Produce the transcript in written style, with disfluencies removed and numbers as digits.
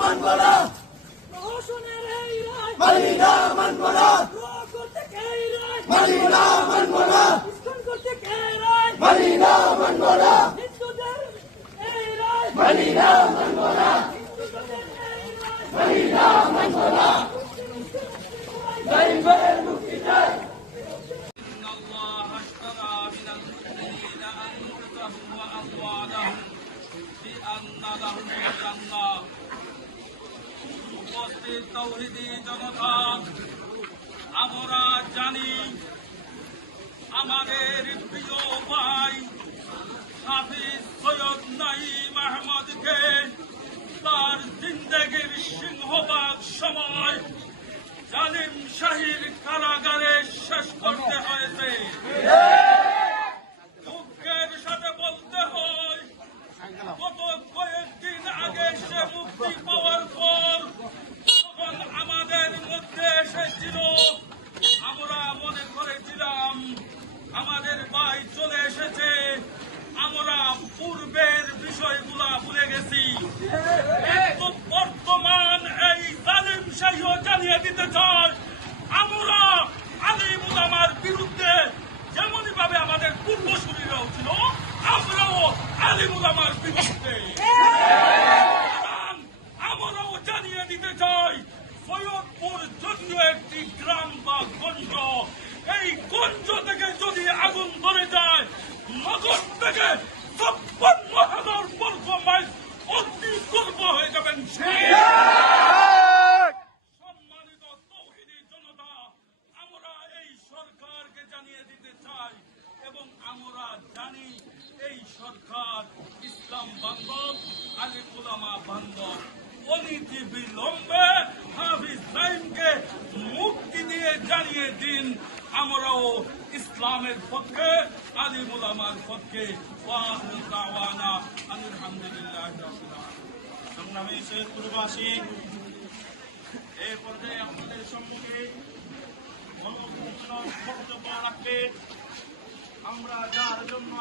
মানব না, প্রহসনের এই রায় মানি না, মানব না, দ্রোহ করতে কে এই রায় মানি না, মানব না, ইস্কন করতে কে এই রায় মানি না, মানব না, হিন্দুদের এই রায় মানি না, মানব না, হিন্দুদের এই রায় মানি না, মানব না। জালিম ভাইয়ের মুক্তি চাই। إن الله اشترى من المؤمنين أنفسهم وأموالهم بأن لهم الجنة উপস্থিত তৌহিদি জনতা, আমরা জানি আমাদের প্রিয় ভাই হাফিজ সৈয়দ নাঈম আহমদকে তার জিন্দেগির সিংহভাগ সময় জালিম শাহীর কারাগারে শেষ করতে হয়েছে। দুঃখের সাথে বলতে হয়, গত কয়েকদিন আগে সে মুক্তি পাওয়ার পর তখন আমাদের মধ্যে এসেছিল, আমরা মনে করেছিলাম আমাদের ভাই চলে এসেছে, আমরা পূর্বের বিষয়গুলা ভুলে গেছি। কিন্তু বর্তমান এই জালিম শাহীও জানিয়ে দিতে চায়, আমরা আলিম উলামার বিরুদ্ধে যেমনই ভাবে আমাদের পূর্বসূরীরাও ছিল, আমরাও আলিম উলামার বিরুদ্ধে। আমরাও জানিয়ে দিতে চাই, সৈয়দপুর যদিও একটি গ্রাম বা গঞ্জ, এই গঞ্জ থেকে যদি আগুন ধরে যায়, নগর থেকে 56,000 বর্গ মাইল অগ্নিকর্ম হয়ে যাবেন। সম্মানিত তৌহিদি জনতা, আমরা এই সরকারকে জানিয়ে দিতে চাই এবং আমরা জানি এই সরকার ইসলাম বান্ধব, আলিম উলামা বান্ধব। অনীতি বিলম্বে হাফিজ নাঈমকে মুক্তি দিয়ে জানিয়ে দিন আমরাও ইসলামের পক্ষে, আলিম উলামার পক্ষে। ওয়া আখিরু দাওয়ানা আলহামদুলিল্লাহি রাব্বিল আলামিন। সংগ্রামী সৈয়দপুরবাসী, এই পর্যায়ে আপনাদের সম্মুখে গণপ্রতিনিধির বক্তব্য রাখবে আমরা যার জন্য